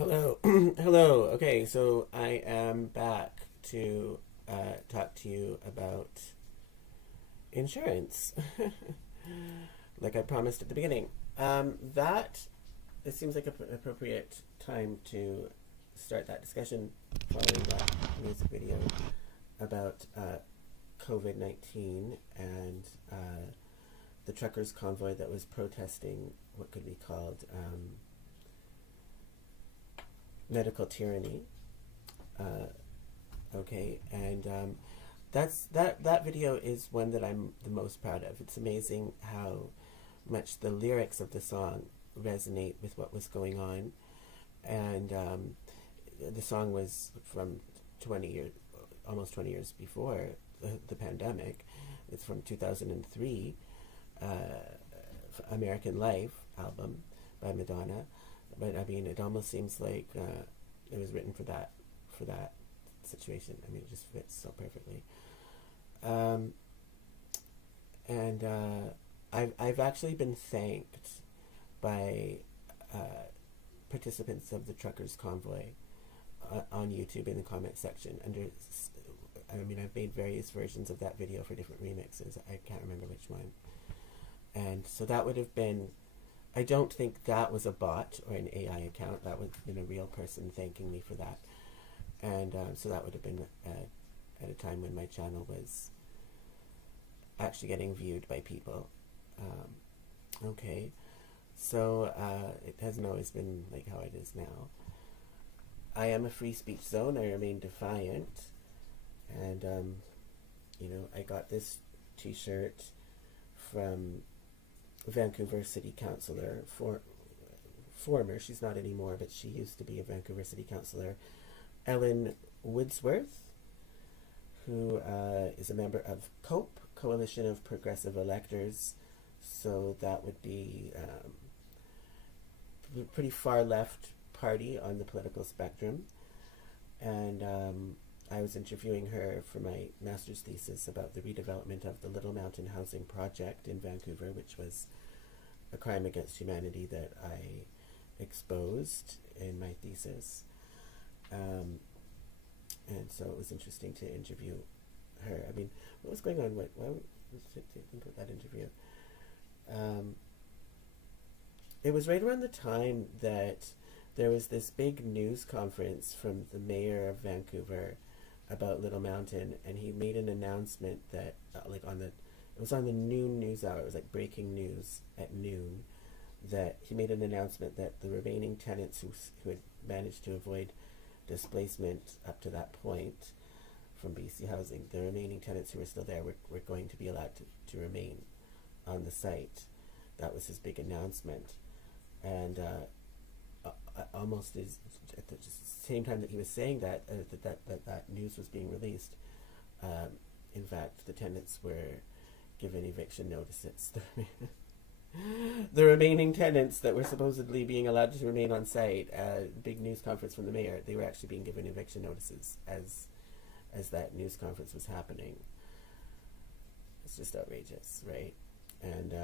Hello. Hello. Okay, so I am back to talk to you about insurance, like I promised at the beginning. That it seems like an appropriate time to start that discussion following that music video about COVID-19 and the truckers' convoy that was protesting what could be called medical tyranny. Okay, and that video is one that I'm the most proud of. It's amazing how much the lyrics of the song resonate with what was going on, and the song was from 20 years, almost 20 years before the pandemic. It's from 2003, uh, American Life album by Madonna. But I mean, it almost seems like it was written for that situation. I mean, it just fits so perfectly. Um, and I've actually been thanked by participants of the truckers convoy on YouTube in the comment section. I mean, I've made various versions of that video for different remixes. I can't remember which one. And so that would have been. I don't think that was a bot or an AI account. That would have been a real person thanking me for that. And so that would have been at a time when my channel was actually getting viewed by people. Okay, so it hasn't always been like how it is now. I am a free speech zone. I remain defiant. And, I got this t-shirt from Vancouver City Councillor, former, she's not anymore, but she used to be a Vancouver City Councillor, Ellen Woodsworth, who is a member of COPE, Coalition of Progressive Electors. So that would be a pretty far left party on the political spectrum. And I was interviewing her for my master's thesis about the redevelopment of the Little Mountain Housing Project in Vancouver, which was a crime against humanity that I exposed in my thesis. And so it was interesting to interview her. I mean, what was going on? Why was it think of that interview? It was right around the time that there was this big news conference from the mayor of Vancouver about Little Mountain, and he made an announcement that it was on the noon news hour. It was like breaking news at noon, that he made an announcement that the remaining tenants who had managed to avoid displacement up to that point from BC Housing, the remaining tenants who were still there were going to be allowed to remain on the site. That was his big announcement. And almost at the same time that he was saying that, that news was being released, in fact, the tenants were given eviction notices. The remaining tenants that were supposedly being allowed to remain on site, big news conference from the mayor, they were actually being given eviction notices as that news conference was happening. It's just outrageous, right? And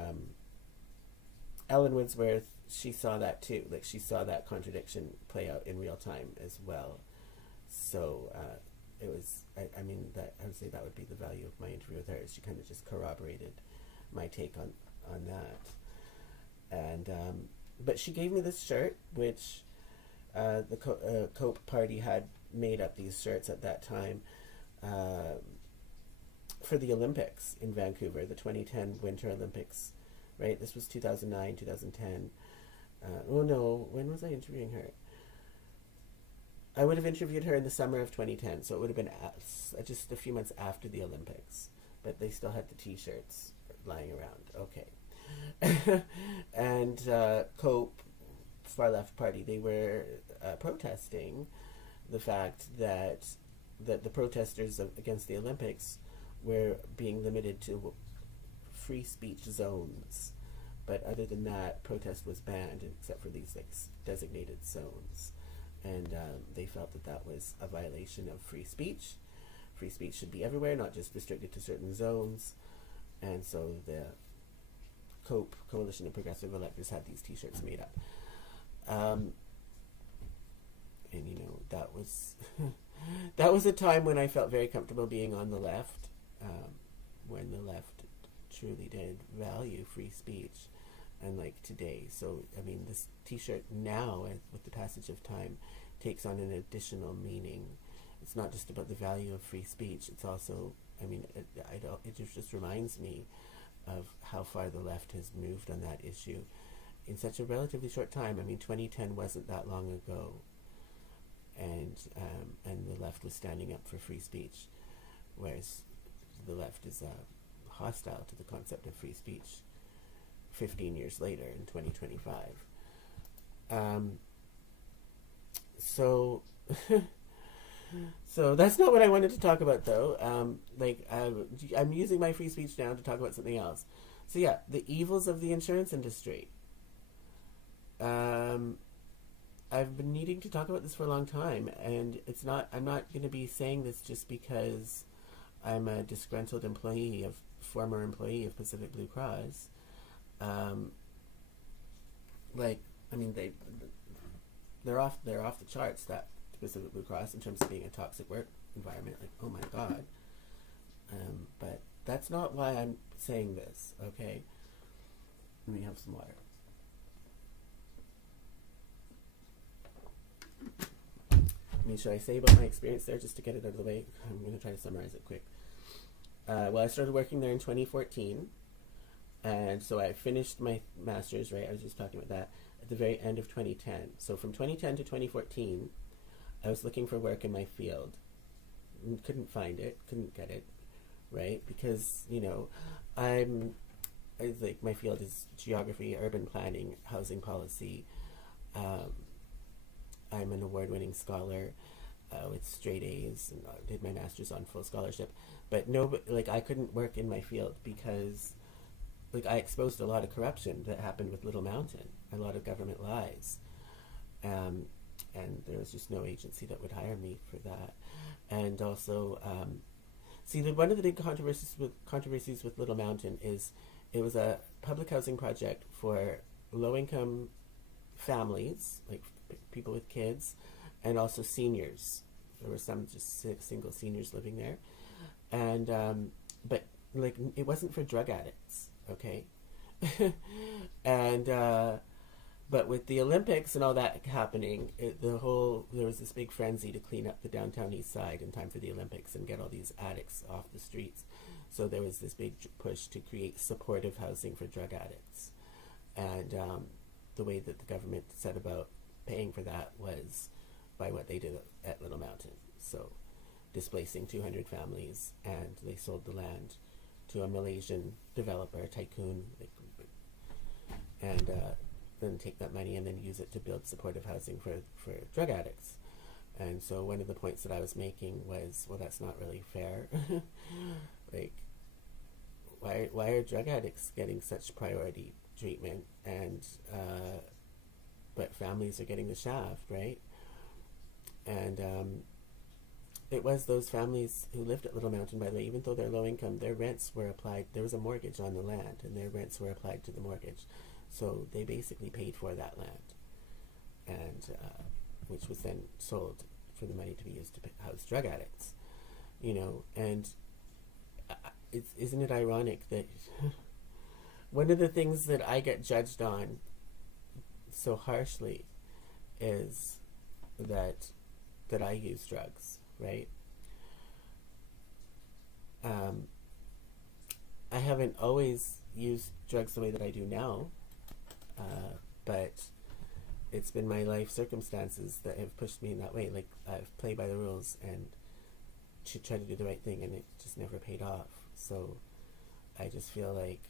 Ellen Woodsworth, she saw that too. Like, she saw that contradiction play out in real time as well. So it was, I mean, that I would say that would be the value of my interview with her. She kind of just corroborated my take on that. And but she gave me this shirt, which the Cope Party had made up these shirts at that time for the Olympics in Vancouver, the 2010 Winter Olympics, right? This was 2009, 2010. Oh no, when was I interviewing her? I would have interviewed her in the summer of 2010, so it would have been just a few months after the Olympics, but they still had the t-shirts lying around. Okay. And COPE, Far Left Party, they were protesting the fact that the protesters against the Olympics were being limited to free speech zones. But other than that, protest was banned except for these designated zones. And they felt that was a violation of free speech. Free speech should be everywhere, not just restricted to certain zones. And so the COPE, Coalition of Progressive Electors, had these t-shirts made up. was that was a time when I felt very comfortable being on the left, when the left truly did value free speech, unlike today. So, I mean, this T-shirt now, with the passage of time, takes on an additional meaning. It's not just about the value of free speech. It's also, I mean, it just reminds me of how far the left has moved on that issue in such a relatively short time. I mean, 2010 wasn't that long ago, and the left was standing up for free speech, whereas the left is hostile to the concept of free speech 15 years later in 2025. So so that's not what I wanted to talk about, though. I'm using my free speech now to talk about something else. So yeah, the evils of the insurance industry. I've been needing to talk about this for a long time, and I'm not going to be saying this just because I'm a disgruntled former employee of Pacific Blue Cross. They're off the charts, that Pacific Blue Cross, in terms of being a toxic work environment. Like, oh my God. But that's not why I'm saying this, okay? Let me have some water. I mean, should I say about my experience there just to get it out of the way? I'm going to try to summarize it quick. Well, I started working there in 2014, and so I finished my master's, right? I was just talking about that, at the very end of 2010. So from 2010 to 2014, I was looking for work in my field. Couldn't find it, couldn't get it, right? Because, my field is geography, urban planning, housing policy. I'm an award-winning scholar with straight A's, and did my master's on full scholarship. But I couldn't work in my field because, I exposed a lot of corruption that happened with Little Mountain, a lot of government lies, and there was just no agency that would hire me for that. And also, one of the big controversies with Little Mountain is it was a public housing project for low-income families, like people with kids, and also seniors. There were some just single seniors living there, and but it wasn't for drug addicts, okay? And but with the Olympics and all that happening, there was this big frenzy to clean up the downtown east side in time for the Olympics and get all these addicts off the streets. So there was this big push to create supportive housing for drug addicts, and the way that the government set about paying for that was by what they did at Little Mountain. So displacing 200 families, and they sold the land to a Malaysian developer, tycoon, and then take that money and then use it to build supportive housing for drug addicts. And so one of the points that I was making was, well, that's not really fair. Why are drug addicts getting such priority treatment, and but families are getting the shaft, right? And it was those families who lived at Little Mountain, by the way, even though they're low income, their rents were applied. There was a mortgage on the land, and their rents were applied to the mortgage. So they basically paid for that land, and which was then sold for the money to be used to house drug addicts. And isn't it ironic that one of the things that I get judged on so harshly is that I use drugs, right? I haven't always used drugs the way that I do now, but it's been my life circumstances that have pushed me in that way. Like, I've played by the rules and tried to do the right thing, and it just never paid off. So I just feel like,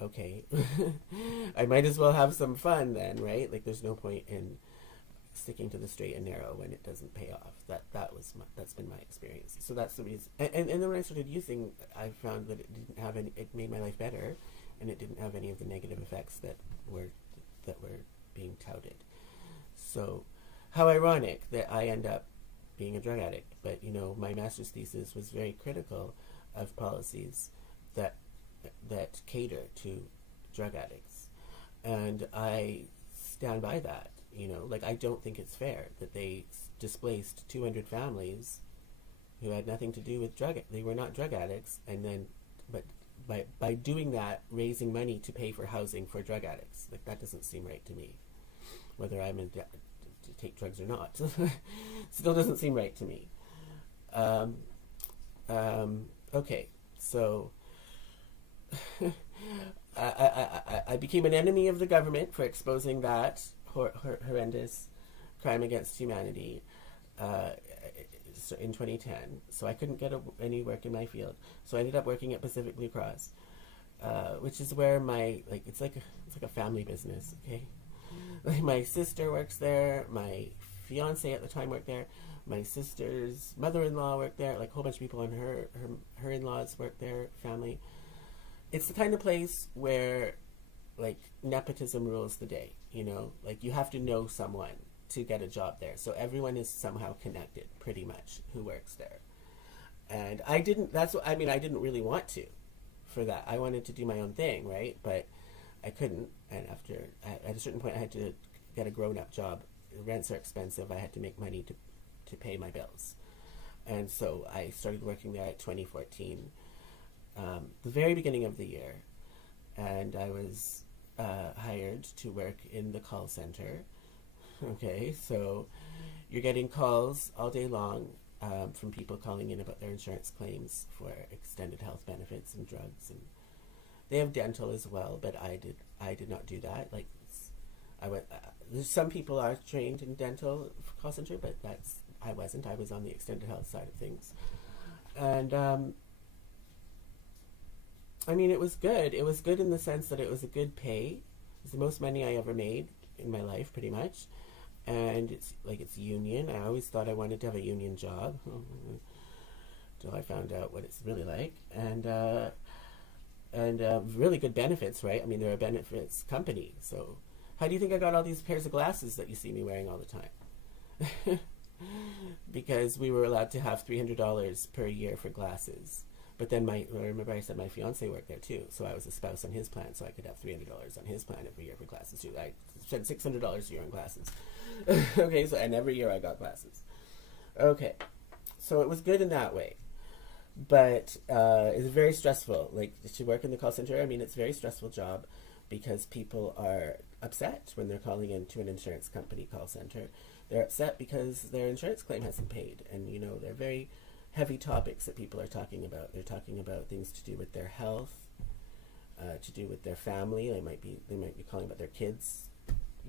okay, I might as well have some fun then, right? Like, there's no point in sticking to the straight and narrow when it doesn't pay off. That's been my experience. So that's the reason. And then when I started using, I found that it made my life better, and it didn't have any of the negative effects that were being touted. So how ironic that I end up being a drug addict. But my master's thesis was very critical of policies that cater to drug addicts, and I stand by that. Like, I don't think it's fair that they displaced 200 families who had nothing to do with they were not drug addicts, and then, but by doing that, raising money to pay for housing for drug addicts. Like, that doesn't seem right to me, whether I'm to take drugs or not. Still doesn't seem right to me. Okay, so I became an enemy of the government for exposing that horrendous crime against humanity in 2010. So I couldn't get any work in my field. So I ended up working at Pacific Blue Cross, which is where it's like a family business. Okay, like, my sister works there. My fiance at the time worked there. My sister's mother-in-law worked there. Like, a whole bunch of people on her in-laws work there. Family. It's the kind of place where, like, nepotism rules the day. Like, you have to know someone to get a job there. So everyone is somehow connected, pretty much, who works there. And I didn't really want to for that. I wanted to do my own thing, right? But I couldn't. And at a certain point, I had to get a grown-up job. Rents are expensive. I had to make money to pay my bills. And so I started working there at 2014, the very beginning of the year. And I was hired to work in the call center. Okay, so you're getting calls all day long from people calling in about their insurance claims for extended health benefits and drugs, and they have dental as well. But I did not do that. Like, some people are trained in dental call center, but I wasn't. I was on the extended health side of things, and it was good. It was good in the sense that it was a good pay. It was the most money I ever made in my life, pretty much. And it's union. I always thought I wanted to have a union job until I found out what it's really like. And really good benefits, right? They're a benefits company. So how do you think I got all these pairs of glasses that you see me wearing all the time? Because we were allowed to have $300 per year for glasses. But then remember I said my fiance worked there too, so I was a spouse on his plan, so I could have $300 on his plan every year for glasses too. I spent $600 a year on glasses. Okay, so, and every year I got glasses. Okay, so it was good in that way, but it's very stressful. Like, to work in the call center, it's a very stressful job because people are upset when they're calling into an insurance company call center. They're upset because their insurance claim hasn't paid, and they're very heavy topics that people are talking about. They're talking about things to do with their health, to do with their family. They might be calling about their kids,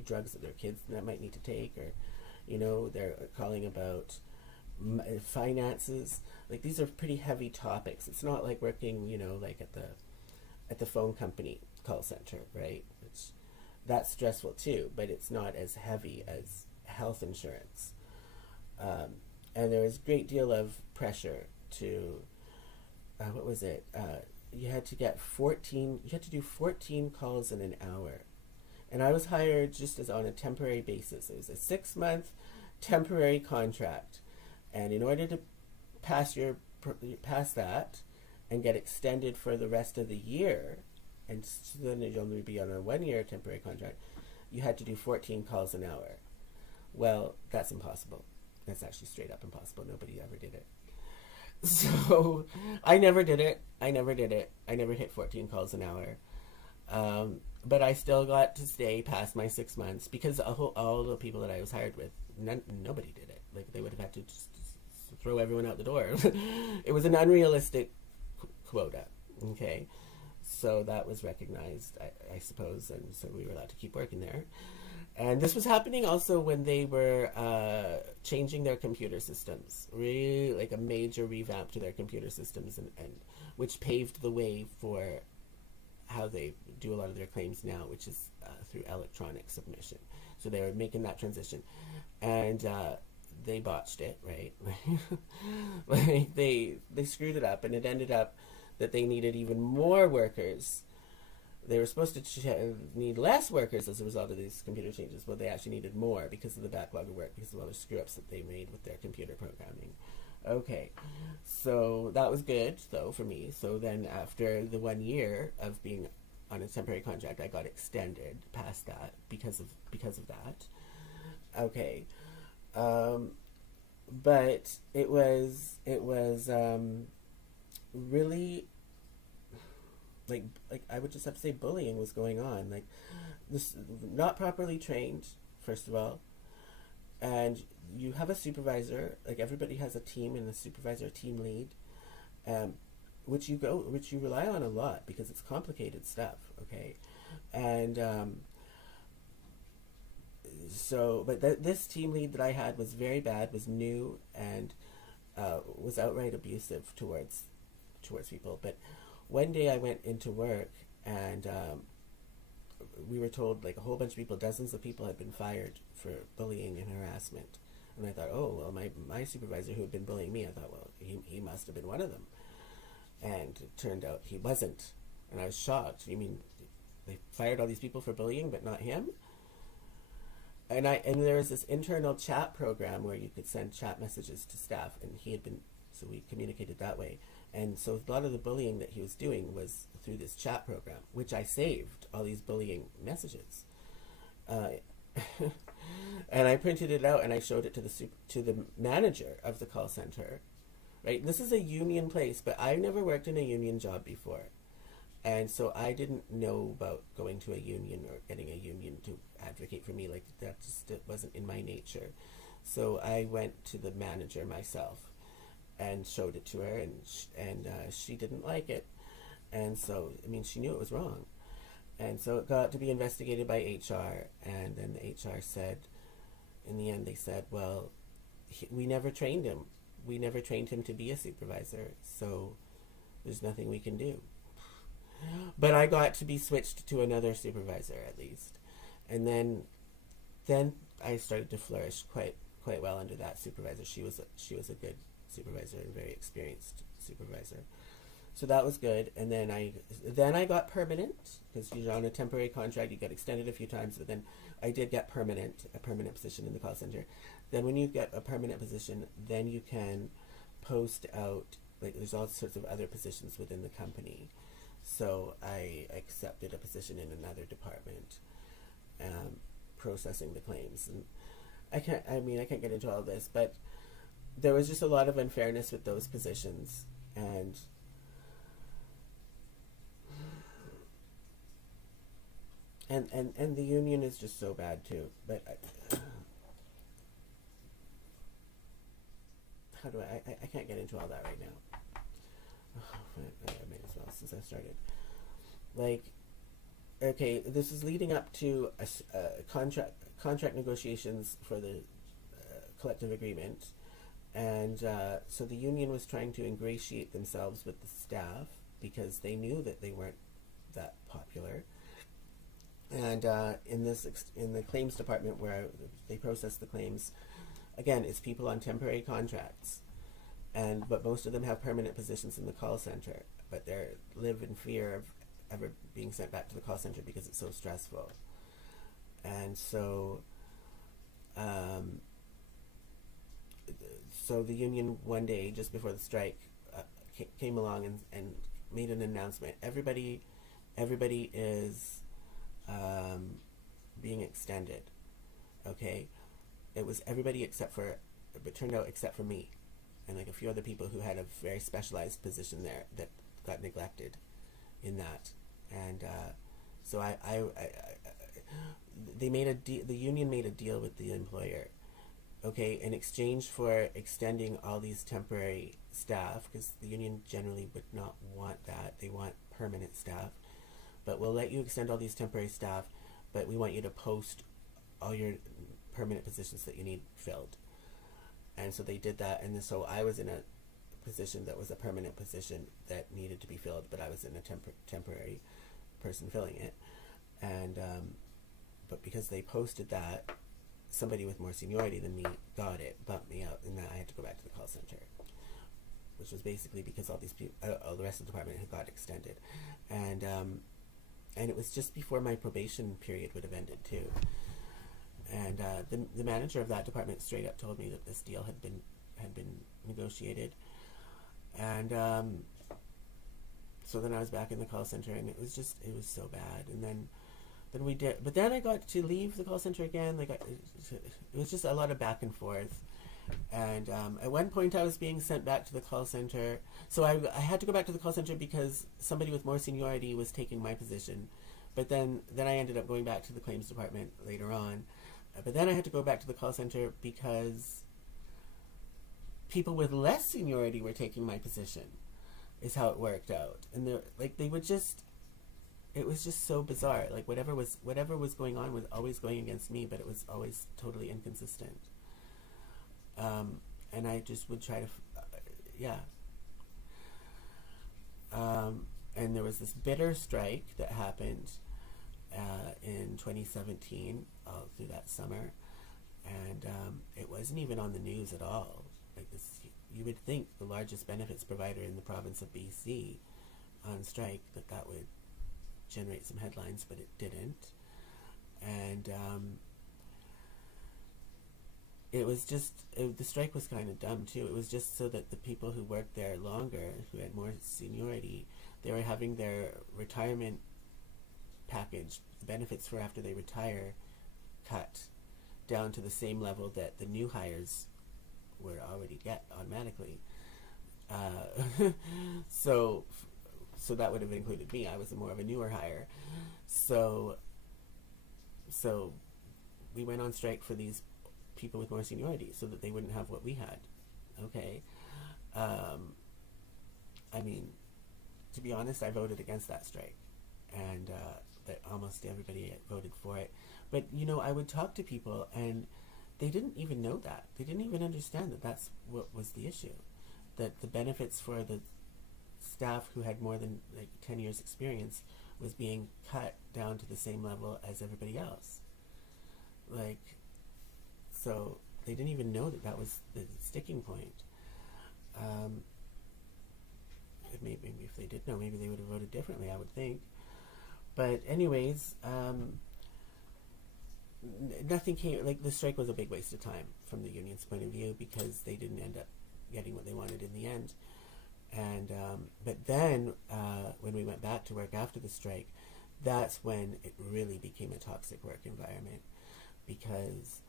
drugs that their kids that might need to take, or they're calling about finances. Like, these are pretty heavy topics. It's not like working like at the phone company call center, right? That's stressful too, but it's not as heavy as health insurance. And there was a great deal of pressure to, what was it? You had to do 14 calls in an hour. And I was hired just as on a temporary basis. It was a 6-month temporary contract. And in order to pass that and get extended for the rest of the year, and then you'd only be on a 1-year temporary contract, you had to do 14 calls an hour. Well, that's impossible. That's actually straight up impossible. Nobody ever did it. So I never did it. I never hit 14 calls an hour. But I still got to stay past my 6 months because all the people that I was hired with, nobody did it. Like, they would have had to just throw everyone out the door. It was an unrealistic quota. Okay. So that was recognized, I suppose. And so we were allowed to keep working there. And this was happening also when they were changing their computer systems, really, like a major revamp to their computer systems, and which paved the way for how they do a lot of their claims now, which is through electronic submission. So they were making that transition, and they botched it, right? Like, they screwed it up, and it ended up that they needed even more workers. They were supposed to need less workers as a result of these computer changes, but they actually needed more because of the backlog of work, because of all the screw-ups that they made with their computer programming. Okay, so that was good, though, for me. So then after the 1 year of being on a temporary contract, I got extended past that because of that. Okay. Um, but it was really like I would just have to say bullying was going on. Like this, not properly trained, first of all, and you have a supervisor. Like everybody has a team and a supervisor, a team lead, um, which you rely on a lot because it's complicated stuff. Okay, and but this team lead that I had was very bad, was new, and was outright abusive towards people. But one day I went into work and we were told like a whole bunch of people, dozens of people had been fired for bullying and harassment. And I thought, oh, well, my supervisor who had been bullying me, I thought, well, he must have been one of them. And it turned out he wasn't. And I was shocked. You mean they fired all these people for bullying, but not him? And there was this internal chat program where you could send chat messages to staff, and he had been, so we communicated that way. And so a lot of the bullying that he was doing was through this chat program, which I saved all these bullying messages. Uh, and I printed it out and I showed it to the manager of the call center. Right, this is a union place, but I've never worked in a union job before, and so I didn't know about going to a union or getting a union to advocate for me. Like that just it wasn't in my nature. So I went to the manager myself and showed it to her, and she didn't like it, and so I mean she knew it was wrong, and so it got to be investigated by HR, and then the HR said, in the end they said, well, we never trained him. We never trained him to be a supervisor, so there's nothing we can do. But I got to be switched to another supervisor at least, and then I started to flourish quite well under that supervisor. She was a good supervisor and very experienced supervisor, so that was good. And then I got permanent, because you're on a temporary contract, you get extended a few times, but then I did get a permanent position in the call center. Then when you get a permanent position, then you can post out, like there's all sorts of other positions within the company. So I accepted a position in another department, processing the claims. And I can't get into all this, but there was just a lot of unfairness with those positions, and the union is just so bad too. But how do I can't get into all that right now. I may as well, since I started. Like, okay, this is leading up to a contract negotiations for the collective agreement, and so the union was trying to ingratiate themselves with the staff because they knew that they weren't that popular. And in the claims department where they process the claims, again, it's people on temporary contracts, but most of them have permanent positions in the call center, but they live in fear of ever being sent back to the call center because it's so stressful. And so the union one day just before the strike came along and made an announcement. Everybody is being extended. Okay, it was everybody but turned out except for me, and like a few other people who had a very specialized position there that got neglected in that. And so the union made a deal with the employer, okay, in exchange for extending all these temporary staff, because the union generally would not want that. They want permanent staff. But we'll let you extend all these temporary staff, but we want you to post all your permanent positions that you need filled. And so they did that, and so I was in a position that was a permanent position that needed to be filled, but I was in a temporary person filling it. And but because they posted that, somebody with more seniority than me got it, bumped me out, and then I had to go back to the call center, which was basically because all these people, all the rest of the department had got extended. And it was just before my probation period would have ended too. And the manager of that department straight up told me that this deal had been negotiated. And so then I was back in the call center, and it was so bad. And then then we did, but then I got to leave the call center again. It was just a lot of back and forth. And at one point, I was being sent back to the call center. So I had to go back to the call center because somebody with more seniority was taking my position. But then I ended up going back to the claims department later on. But then I had to go back to the call center because people with less seniority were taking my position, is how it worked out. And they would just, it was just so bizarre. Like whatever was going on was always going against me, but it was always totally inconsistent. And I just would try to, yeah. And there was this bitter strike that happened in 2017, all through that summer, and it wasn't even on the news at all. Like this, you would think the largest benefits provider in the province of BC on strike, that would generate some headlines, but it didn't. And it was just, the strike was kind of dumb too. It was just so that the people who worked there longer, who had more seniority, they were having their retirement package, the benefits for after they retire, cut down to the same level that the new hires would already get automatically. So that would have included me. I was more of a newer hire. So we went on strike for these people with more seniority so that they wouldn't have what we had. Okay. I mean, to be honest, I voted against that strike, and that almost everybody voted for it. But I would talk to people, and they didn't even know that. They didn't even understand that that's what was the issue. That the benefits for the staff who had more than 10 years experience was being cut down to the same level as everybody else. So they didn't even know that was the sticking point. Maybe if they did know, maybe they would have voted differently, I would think. But anyways, nothing came, the strike was a big waste of time from the union's point of view, because they didn't end up getting what they wanted in the end. And but then when we went back to work after the strike, that's when it really became a toxic work environment, because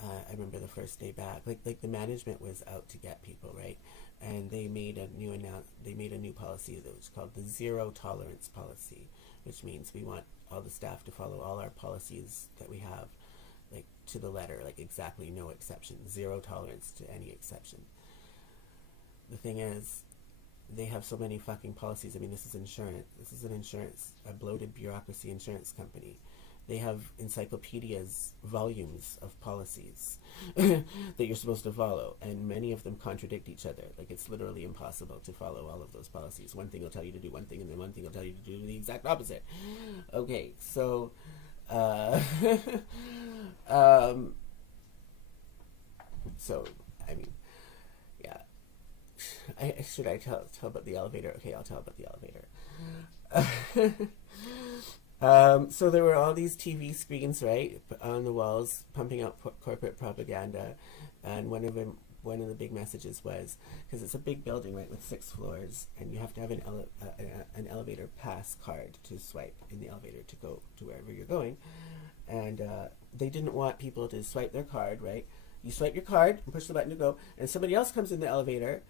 I remember the first day back, the management was out to get people, right? And they made a new policy that was called the zero tolerance policy, which means we want all the staff to follow all our policies that we have, to the letter, exactly, no exception, zero tolerance to any exception. The thing is, they have so many fucking policies. I mean, this is insurance. This is a bloated bureaucracy insurance company. They have encyclopedias, volumes of policies that you're supposed to follow, and many of them contradict each other. It's literally impossible to follow all of those policies. One thing will tell you to do one thing, and then one thing will tell you to do the exact opposite. Okay, so so I mean, yeah. Should I tell about the elevator? Okay, I'll tell about the elevator. So there were all these TV screens, right, on the walls, pumping out corporate propaganda, and one of the big messages was, because it's a big building, right, with 6 floors, and you have to have an elevator pass card to swipe in the elevator to go to wherever you're going, and they didn't want people to swipe their card, right? You swipe your card and push the button to go, and somebody else comes in the elevator,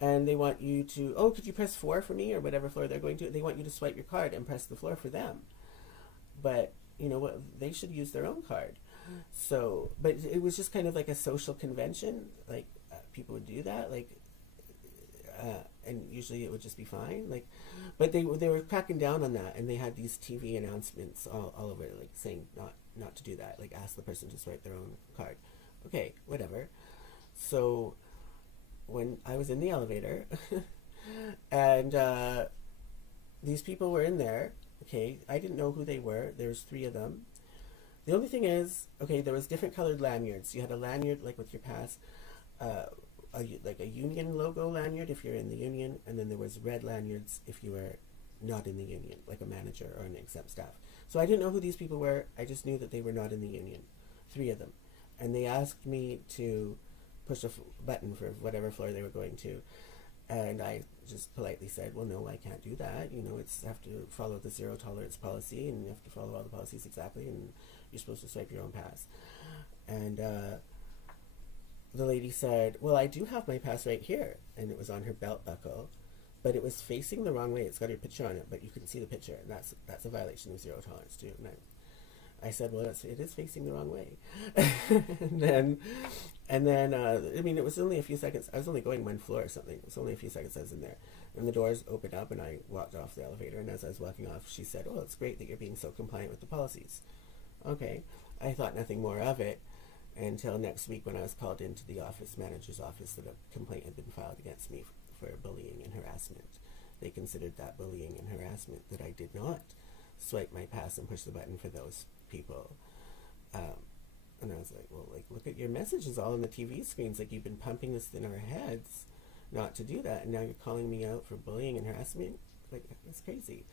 and they want you to, could you press 4 for me, or whatever floor they're going to. They want you to swipe your card and press the floor for them. But, what, they should use their own card. So, but it was just kind of like a social convention. People would do that, and usually it would just be fine. But they were cracking down on that, and they had these TV announcements all over, saying not to do that. Ask the person to swipe their own card. Okay, whatever. So, when I was in the elevator, and these people were in there. Okay, I didn't know who they were. There was 3 of them. The only thing is, okay, there was different colored lanyards. You had a lanyard with your pass, a union logo lanyard if you're in the union, and then there was red lanyards if you were not in the union, like a manager or an exempt staff. So I didn't know who these people were. I just knew that they were not in the union, 3 of them, and they asked me to push a button for whatever floor they were going to, And I just politely said, well, no, I can't do that. It's have to follow the zero tolerance policy, and you have to follow all the policies exactly, and you're supposed to swipe your own pass. And the lady said, well, I do have my pass right here. And it was on her belt buckle, but it was facing the wrong way. It's got her picture on it, but you couldn't see the picture. And that's a violation of zero tolerance, too. And I said, well, it is facing the wrong way. and then I mean, it was only a few seconds. I was only going one floor or something. It was only a few seconds I was in there. And the doors opened up, and I walked off the elevator. And as I was walking off, she said, oh, it's great that you're being so compliant with the policies. Okay. I thought nothing more of it until next week when I was called into the office manager's office that a complaint had been filed against me for bullying and harassment. They considered that bullying and harassment, that I did not swipe my pass and push the button for those people. And I was like, well, look at your messages all on the TV screens. Like, you've been pumping this in our heads not to do that, and now you're calling me out for bullying and harassment? Like, that's crazy.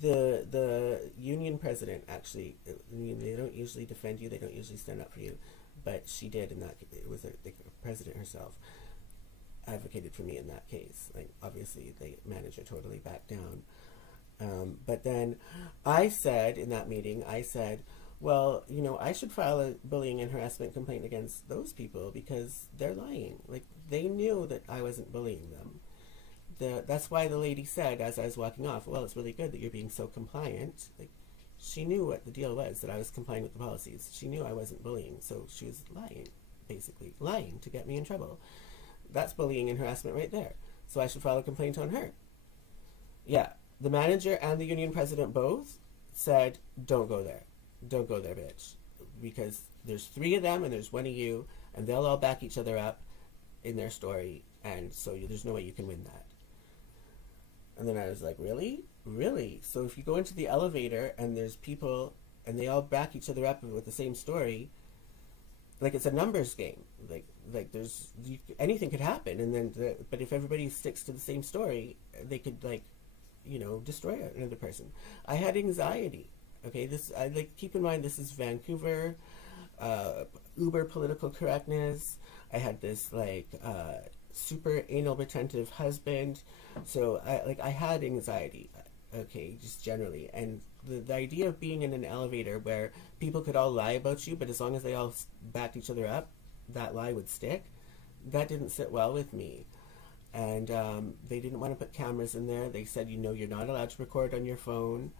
The union president, actually, they don't usually defend you, they don't usually stand up for you, but she did, and that it was the president herself advocated for me in that case. Like, obviously, the manager totally backed down. But then I said in that meeting, well, I should file a bullying and harassment complaint against those people because they're lying. Like, they knew that I wasn't bullying them. That's why the lady said, as I was walking off, well, it's really good that you're being so compliant. Like, she knew what the deal was, that I was complying with the policies. She knew I wasn't bullying, so she was lying, basically. Lying to get me in trouble. That's bullying and harassment right there. So I should file a complaint on her. Yeah, the manager and the union president both said, don't go there. Don't go there, bitch. Because there's 3 of them and there's 1 of you, and they'll all back each other up in their story, and so there's no way you can win that. And then I was like, really? Really? So if you go into the elevator and there's people and they all back each other up with the same story, like, it's a numbers game. Like there's anything could happen, and then but if everybody sticks to the same story, they could destroy another person. I had anxiety. Okay, keep in mind, this is Vancouver, uber political correctness. I had this super anal retentive husband, so I had anxiety. Okay, just generally, and the idea of being in an elevator where people could all lie about you, but as long as they all backed each other up, that lie would stick. That didn't sit well with me. And they didn't want to put cameras in there. They said, you're not allowed to record on your phone.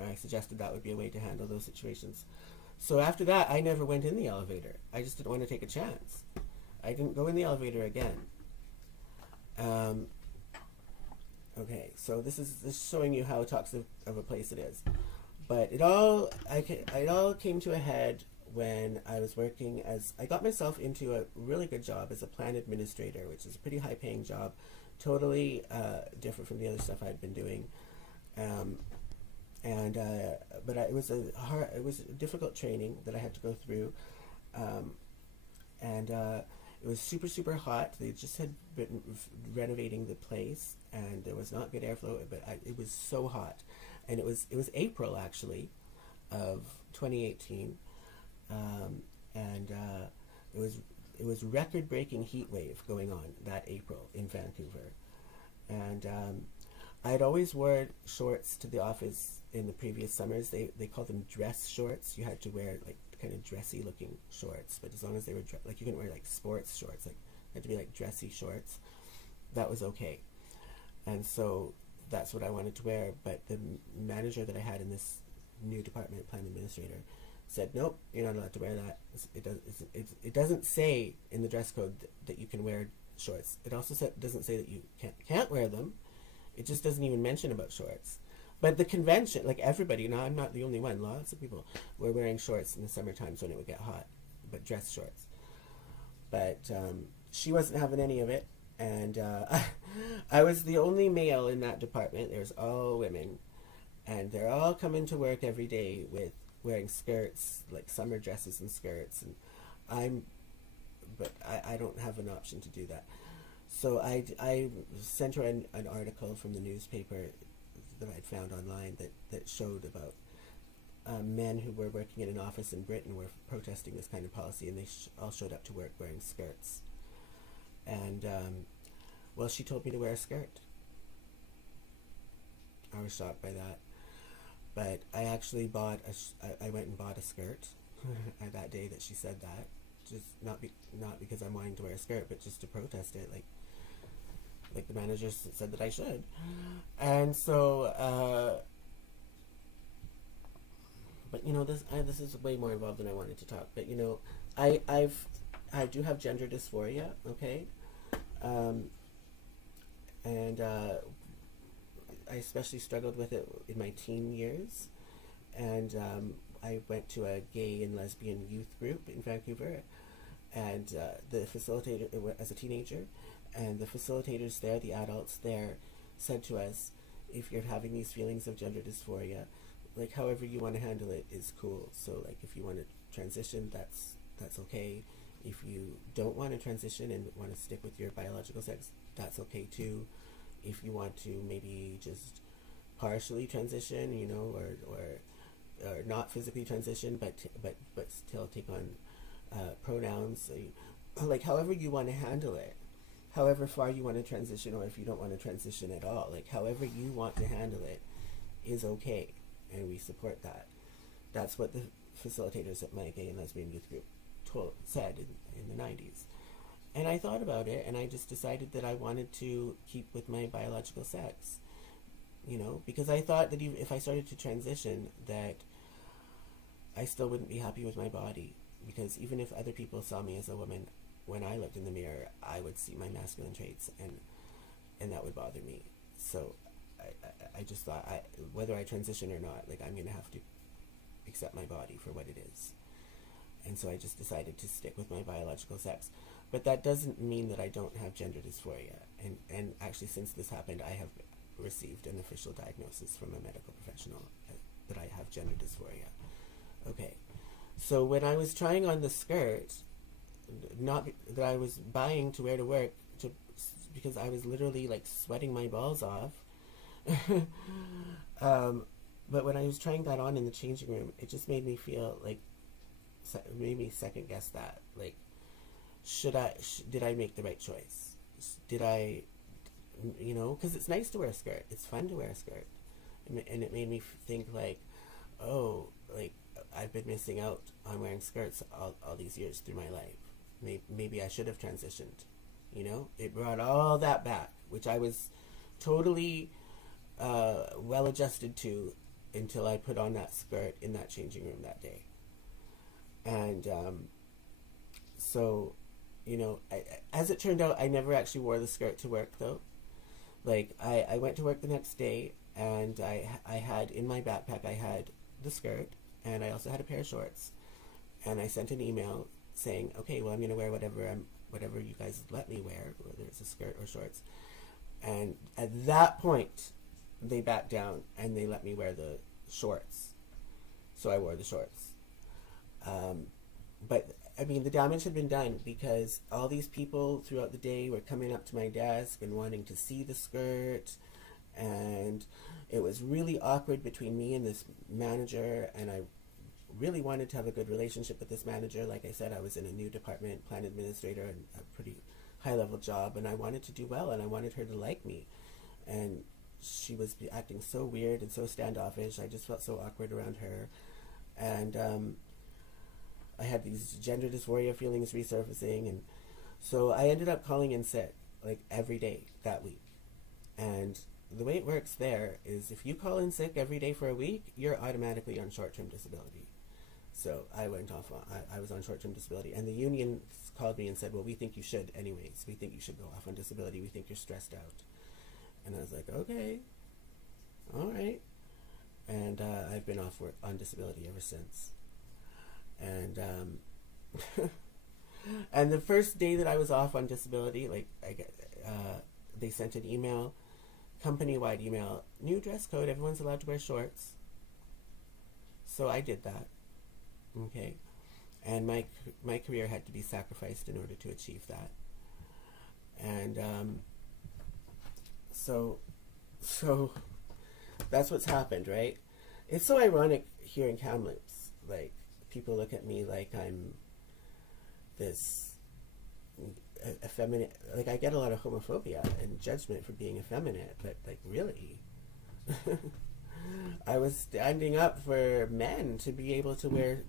I suggested that would be a way to handle those situations. So after that, I never went in the elevator. I just didn't want to take a chance. I didn't go in the elevator again. Okay, so this is showing you how toxic of a place it is. But it all came to a head when I was working I got myself into a really good job as a plan administrator, which is a pretty high-paying job, totally different from the other stuff I'd been doing. But it was a difficult training that I had to go through, and it was super, super hot. They just had been renovating the place, and there was not good airflow, but it was so hot. And it was April, actually, of 2018, and it was record-breaking heat wave going on that April in Vancouver. And I'd always wore shorts to the office in the previous summers. They called them dress shorts. You had to wear kind of dressy looking shorts, but as long as they were you couldn't wear sports shorts. It had to be dressy shorts. That was okay. And so that's what I wanted to wear. But the manager that I had in this new department, plan administrator, said, nope, you're not allowed to wear that. It doesn't say in the dress code that you can wear shorts. It also doesn't say that you can't wear them. It just doesn't even mention about shorts. But the convention, everybody, I'm not the only one, lots of people were wearing shorts in the summer times when it would get hot, but dress shorts. But she wasn't having any of it, and I was the only male in that department. There's all women, and they're all coming to work every day with wearing skirts, summer dresses and skirts, and I don't have an option to do that. So I sent her an article from the newspaper that I'd found online that showed about men who were working in an office in Britain were protesting this kind of policy, and they all showed up to work wearing skirts. And well, she told me to wear a skirt. I was shocked by that, but I actually I went and bought a skirt that day that she said that. Just not because I'm wanting to wear a skirt, but just to protest it, like the manager said that I should. And so, but this is way more involved than I wanted to talk. But I do have gender dysphoria. Okay, um, and I especially struggled with it in my teen years, and I went to a gay and lesbian youth group in Vancouver, and the facilitator as a teenager, and the facilitators there, the adults there, said to us, if you're having these feelings of gender dysphoria, like however you want to handle it is cool. So like if you want to transition, that's okay. If you don't want to transition and want to stick with your biological sex, that's okay too. If you want to maybe just partially transition, or not physically transition, but still take on pronouns, like however you want to handle it, however far you want to transition, or if you don't want to transition at all, like however you want to handle it is okay, and we support that. That's what the facilitators at my gay and lesbian youth group said in the 90s. And I thought about it, and I just decided that I wanted to keep with my biological sex, because I thought that even if I started to transition, that I still wouldn't be happy with my body, because even if other people saw me as a woman, when I looked in the mirror, I would see my masculine traits, and that would bother me. So I just thought, whether I transition or not, like I'm going to have to accept my body for what it is. And so I just decided to stick with my biological sex. But that doesn't mean that I don't have gender dysphoria. And actually, since this happened, I have received an official diagnosis from a medical professional that I have gender dysphoria. Okay. So when I was trying on the skirt, not that I was buying to wear to work, because I was literally like sweating my balls off. But when I was trying that on in the changing room, it just made me feel like, made me second guess that, like, did I make the right choice? Did I, because it's nice to wear a skirt, it's fun to wear a skirt, and it made me think like, oh, like I've been missing out on wearing skirts all these years through my life. Maybe I should have transitioned. It brought all that back, which I was totally well adjusted to until I put on that skirt in that changing room that day. And so, as it turned out, I never actually wore the skirt to work, though. Like, I went to work the next day, and I had, in my backpack, I had the skirt, and I also had a pair of shorts. And I sent an email saying, okay, well, I'm going to wear whatever you guys let me wear, whether it's a skirt or shorts. And at that point, they backed down, and they let me wear the shorts. So I wore the shorts. But I mean, the damage had been done, because all these people throughout the day were coming up to my desk and wanting to see the skirt, and it was really awkward between me and this manager, and I really wanted to have a good relationship with this manager. Like I said, I was in a new department, plan administrator, and a pretty high level job, and I wanted to do well, and I wanted her to like me, and she was acting so weird and so standoffish. I just felt so awkward around her, and I had these gender dysphoria feelings resurfacing, and so I ended up calling in sick like every day that week. And the way it works there is, if you call in sick every day for a week, you're automatically on short-term disability. So I went off I was on short-term disability, and the union called me and said, well, we think you should anyways. We think you should go off on disability. We think you're stressed out. And I was like, okay, all right. And I've been off work on disability ever since. And and the first day that I was off on disability, like they sent an email, company-wide email, new dress code, everyone's allowed to wear shorts. So I did that. Okay. And my career had to be sacrificed in order to achieve that. And so that's what's happened, right? It's so ironic here in Kamloops. Like, people look at me like I'm this effeminate. Like, I get a lot of homophobia and judgment for being effeminate, but like, really, I was standing up for men to be able to wear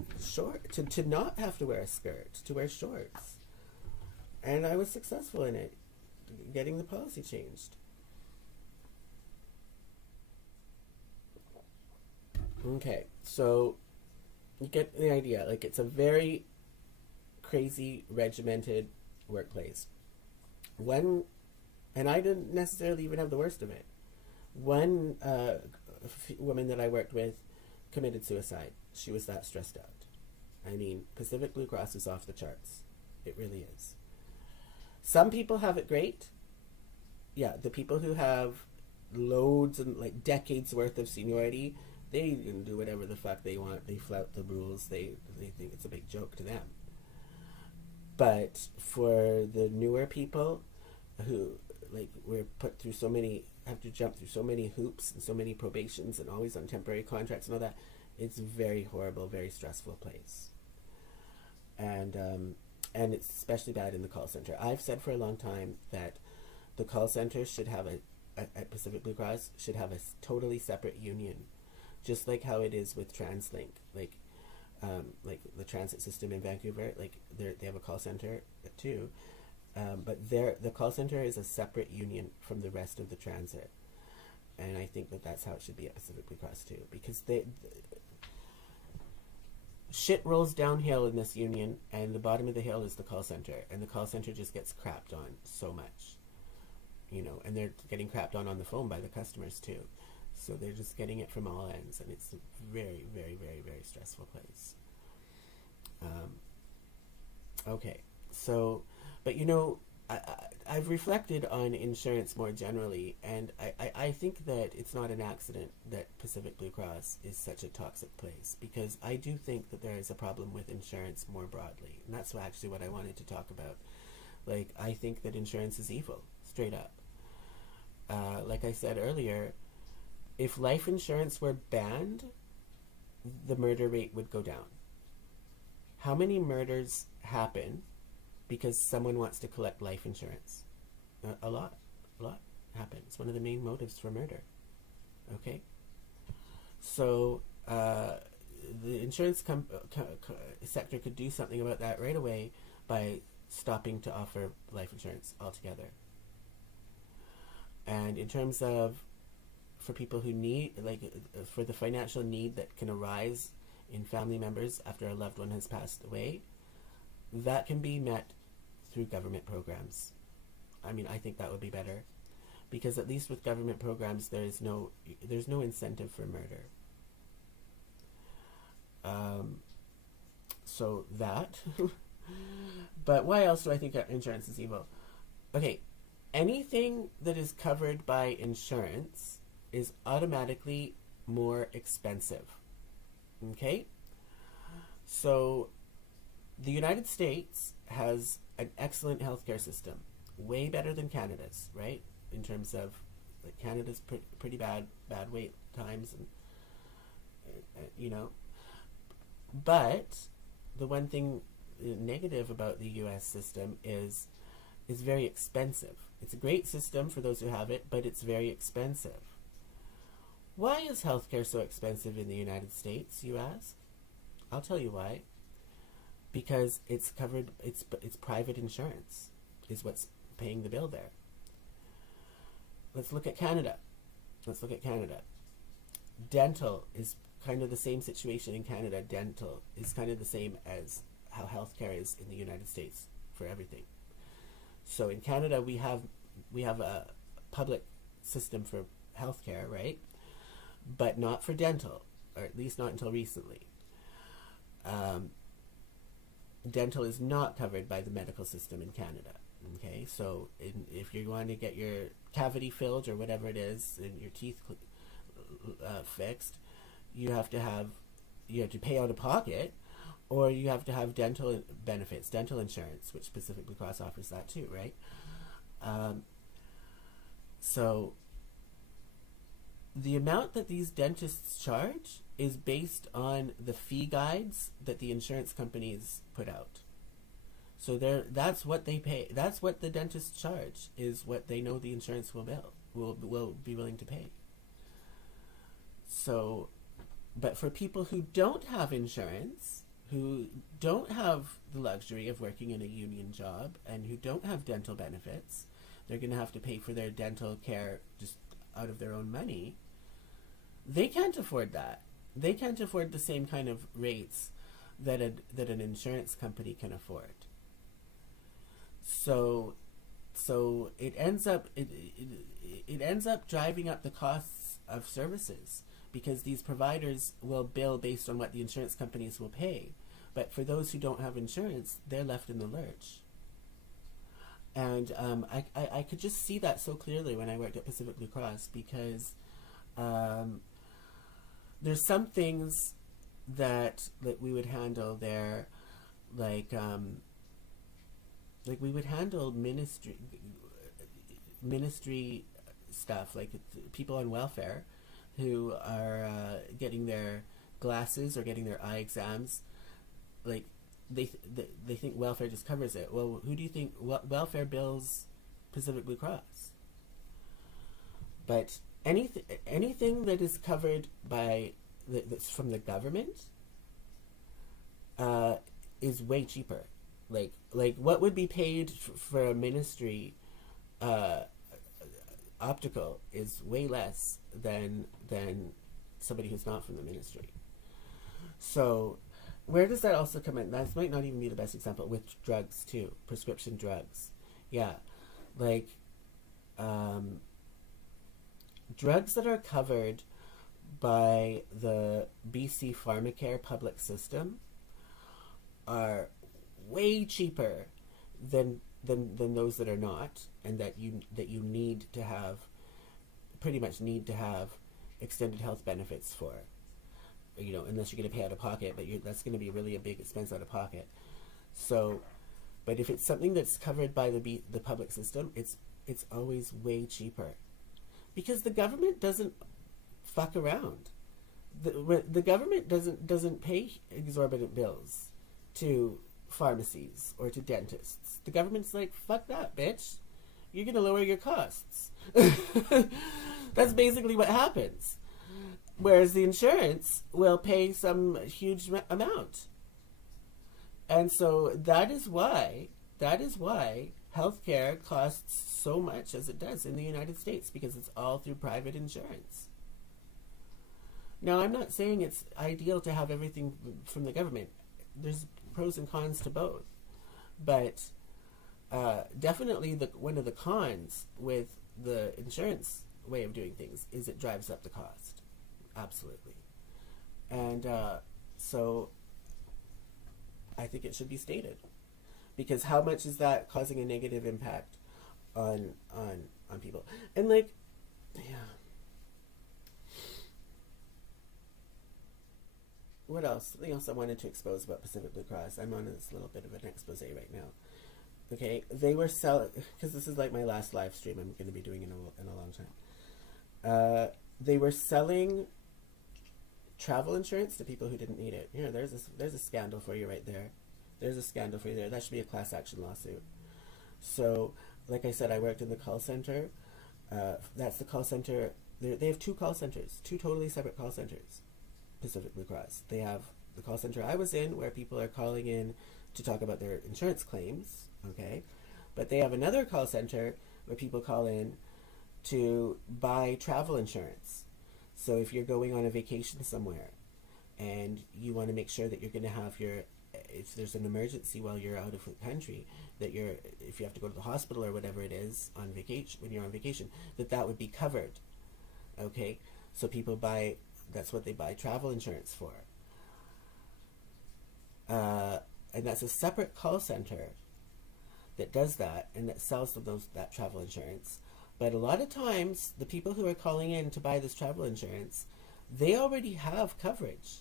to not have to wear a skirt, to wear shorts, and I was successful in it, getting the policy changed. Okay, so you get the idea. Like, it's a very crazy, regimented workplace. One, and I didn't necessarily even have the worst of it. One woman that I worked with committed suicide. She was that stressed out. I mean, Pacific Blue Cross is off the charts. It really is. Some people have it great. Yeah, the people who have loads and like decades worth of seniority, they can do whatever the fuck they want. They flout the rules. They think it's a big joke to them. But for the newer people who like were put through so many, have to jump through so many hoops and so many probations and always on temporary contracts and all that, it's a very horrible, very stressful place. And it's especially bad in the call center. I've said for a long time that the call center should have at Pacific Blue Cross should have a totally separate union, just like how it is with TransLink. Like the transit system in Vancouver, like they have a call center too, but the call center is a separate union from the rest of the transit, and I think that's how it should be at Pacific Blue Cross too, because shit rolls downhill in this union, and the bottom of the hill is the call center, and the call center just gets crapped on so much, and they're getting crapped on the phone by the customers too. So they're just getting it from all ends, and it's a very, very, very, very stressful place. Okay, so, but I've reflected on insurance more generally, and I think that it's not an accident that Pacific Blue Cross is such a toxic place, because I do think that there is a problem with insurance more broadly, and that's actually what I wanted to talk about. Like, I think that insurance is evil, straight up. Like I said earlier, if life insurance were banned, the murder rate would go down. How many murders happen because someone wants to collect life insurance? A lot happen. It's one of the main motives for murder. Okay? So, the insurance sector could do something about that right away by stopping to offer life insurance altogether. And in terms of for people who need, for the financial need that can arise in family members after a loved one has passed away, that can be met through government programs. I mean, I think that would be better, because at least with government programs, there's no incentive for murder. So that. But why else do I think insurance is evil? Okay, anything that is covered by insurance is automatically more expensive. Okay? So, the United States has an excellent healthcare system, way better than Canada's, right? In terms of, like, Canada's pretty bad wait times, and But the one thing negative about the U.S. system is very expensive. It's a great system for those who have it, but it's very expensive. Why is healthcare so expensive in the United States, you ask? I'll tell you why. Because it's private insurance is what's paying the bill there. Let's look at Canada. Dental is kind of the same situation in Canada. Dental is kind of the same as how healthcare is in the United States for everything. So in Canada, we have a public system for healthcare, right? But not for dental, or at least not until recently. Dental is not covered by the medical system in Canada. Okay, so if you're going to get your cavity filled or whatever it is, and your teeth fixed, you have to pay out of pocket, or you have to have dental benefits, dental insurance, which Pacific Blue Cross offers that too, right? So the amount that these dentists charge is based on the fee guides that the insurance companies put out. So that's what they pay. That's what the dentists charge, is what they know the insurance will be willing to pay. So, but for people who don't have insurance, who don't have the luxury of working in a union job, and who don't have dental benefits, they're going to have to pay for their dental care just out of their own money. They can't afford that. They can't afford the same kind of rates that an insurance company can afford. So it ends up driving up the costs of services, because these providers will bill based on what the insurance companies will pay. But for those who don't have insurance, they're left in the lurch. And I could just see that so clearly when I worked at Pacific Blue Cross, because there's some things that we would handle there, like we would handle ministry stuff, like people on welfare who are getting their glasses or getting their eye exams. Like they think welfare just covers it. Well, who do you think welfare bills Pacific Blue Cross? But anything that is covered by that's from the government is way cheaper. Like what would be paid for a ministry optical is way less than somebody who's not from the ministry. So where does that also come in? That might not even be the best example. With drugs too, prescription drugs. Yeah, like drugs that are covered by the BC Pharmacare public system are way cheaper than those that are not, and that you need to have, pretty much need to have extended health benefits for, unless you're going to pay out of pocket, but that's going to be really a big expense out of pocket. So, but if it's something that's covered by the public system, it's always way cheaper, because the government doesn't fuck around. The government doesn't pay exorbitant bills to pharmacies or to dentists. The government's like, fuck that, bitch. You're going to lower your costs. That's basically what happens. Whereas the insurance will pay some huge amount. And so that is why healthcare costs so much as it does in the United States, because it's all through private insurance. Now, I'm not saying it's ideal to have everything from the government. There's pros and cons to both. But definitely one of the cons with the insurance way of doing things is it drives up the cost. Absolutely. And so I think it should be stated. Because how much is that causing a negative impact on people? And what else? Something else I wanted to expose about Pacific Blue Cross. I'm on this little bit of an expose right now. Okay, they were selling, because this is like my last live stream I'm going to be doing in a long time. They were selling travel insurance to people who didn't need it. Here, there's a scandal for you right there. There's a scandal for you there. That should be a class action lawsuit. So, like I said, I worked in the call center. That's the call center. They have two call centers, two totally separate call centers. Pacific Blue Cross. They have the call center I was in, where people are calling in to talk about their insurance claims, okay? But they have another call center where people call in to buy travel insurance. So if you're going on a vacation somewhere and you want to make sure that you're going to have if there's an emergency while you're out of the country, if you have to go to the hospital or whatever it is on vacation, when you're on vacation, that would be covered, okay? So people that's what they buy travel insurance for. And that's a separate call center that does that and that sells them that travel insurance. But a lot of times, the people who are calling in to buy this travel insurance, they already have coverage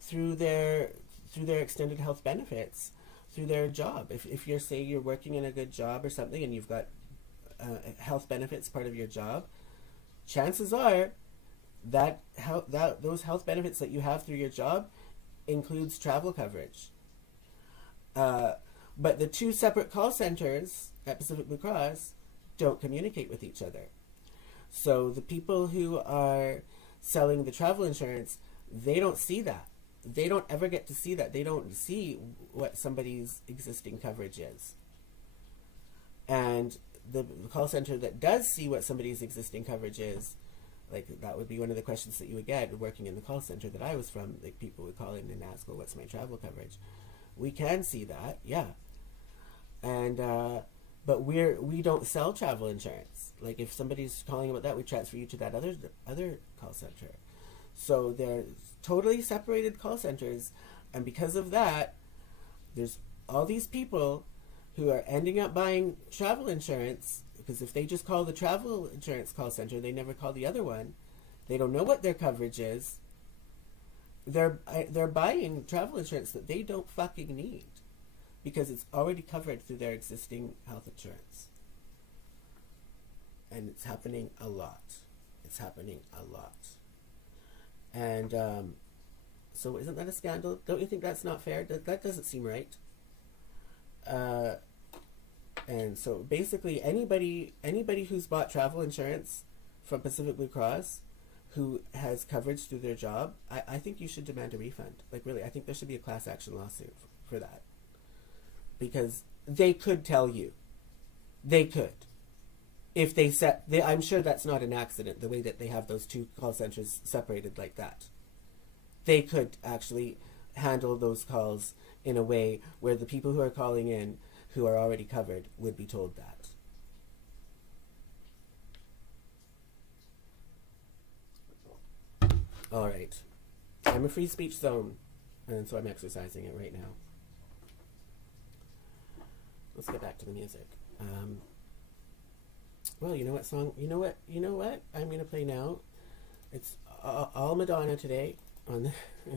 through their extended health benefits, through their job. If you're working in a good job or something and you've got health benefits part of your job, chances are that those health benefits that you have through your job includes travel coverage. But the two separate call centers at Pacific Blue Cross don't communicate with each other. So the people who are selling the travel insurance, they don't see that. They don't ever get to see that. They don't see what somebody's existing coverage is. And the call center that does see what somebody's existing coverage is, like that would be one of the questions that you would get working in the call center that I was from. Like people would call in and ask, well, what's my travel coverage? We can see that, yeah. And but we don't sell travel insurance. Like if somebody's calling about that, we transfer you to that other call center. So they're totally separated call centers, and because of that, there's all these people who are ending up buying travel insurance because if they just call the travel insurance call center, they never call the other one. They don't know what their coverage is. They're buying travel insurance that they don't fucking need because it's already covered through their existing health insurance. And it's happening a lot. It's happening a lot. And so isn't that a scandal? Don't you think that's not fair? That doesn't seem right. And so basically anybody who's bought travel insurance from Pacific Blue Cross who has coverage through their job, I think you should demand a refund. Like really, I think there should be a class action lawsuit for that. Because they could tell you. They could. If they I'm sure that's not an accident, the way that they have those two call centers separated like that. They could actually handle those calls in a way where the people who are calling in who are already covered would be told that. All right. I'm a free speech zone, and so I'm exercising it right now. Let's get back to the music. Well, you know what song? You know what? I'm gonna play now. It's all Madonna today in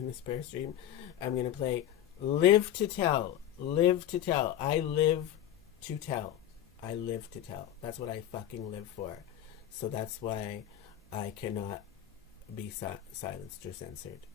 this prayer stream. I'm gonna play "Live to Tell." Live to tell. I live to tell. I live to tell. That's what I fucking live for. So that's why I cannot be silenced or censored.